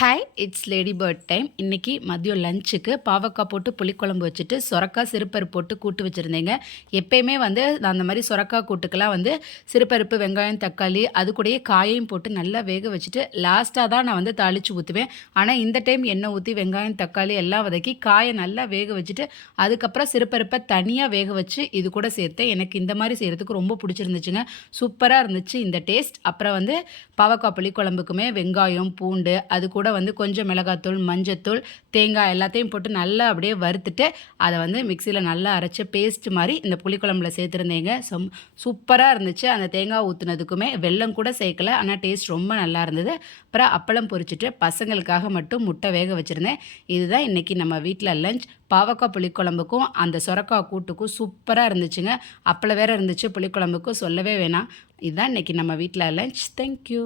Hi it's lady bird time. இன்றைக்கி மதியம் லஞ்சுக்கு பாவக்காய் போட்டு புளிக்குழம்பு வச்சுட்டு சொரக்காய் சிறுபருப்பு போட்டு கூட்டு வச்சுருந்தேங்க. எப்பயுமே நான் அந்த மாதிரி சொரக்காய் கூட்டுக்கெல்லாம் சிறுபருப்பு வெங்காயம் தக்காளி அது கூடயே காயையும் போட்டு நல்லா வேக வச்சுட்டு லாஸ்ட்டாக தான் நான் தாளித்து ஊற்றுவேன். ஆனால் இந்த டைம் எண்ணெய் ஊற்றி வெங்காயம் தக்காளி எல்லாம் வதக்கி காயை நல்லா வேக வச்சுட்டு அதுக்கப்புறம் சிறுபருப்பை தனியாக வேக வச்சு இது கூட சேர்த்தேன். எனக்கு இந்த மாதிரி செய்கிறதுக்கு ரொம்ப பிடிச்சிருந்துச்சுங்க. சூப்பராக இருந்துச்சு இந்த டேஸ்ட். அப்புறம் பாவக்காய் புளிக்குழம்புக்குமே வெங்காயம் பூண்டு அது கூட கொஞ்சம் மிளகாத்தூள் மஞ்சத்தூள் தேங்காய் எல்லாத்தையும் போட்டு நல்லா அப்படியே வறுத்துட்டு அதை மிக்சியில் நல்லா அரைச்ச பேஸ்ட் மாதிரி இந்த புளிக்குழம்புல சேர்த்துருந்தேங்க. சூப்பராக இருந்துச்சு. அந்த தேங்காய் ஊற்றுனதுக்குமே வெல்லம் கூட சேர்க்கல, ஆனால் டேஸ்ட் ரொம்ப நல்லா இருந்தது. அப்புறம் அப்பளம் பொரிச்சிட்டு பசங்களுக்காக மட்டும் முட்டை வேக வச்சுருந்தேன். இதுதான் இன்றைக்கி நம்ம வீட்டில் லஞ்ச். பாவக்காய் புளிக்குழம்புக்கும் அந்த சொரக்காய் கூட்டுக்கும் சூப்பராக இருந்துச்சுங்க. அப்பளம் வேறு இருந்துச்சு புளிக்குழம்புக்கும் சொல்லவே வேணாம். இதுதான் இன்றைக்கி நம்ம வீட்டில் லஞ்ச். தேங்க்யூ.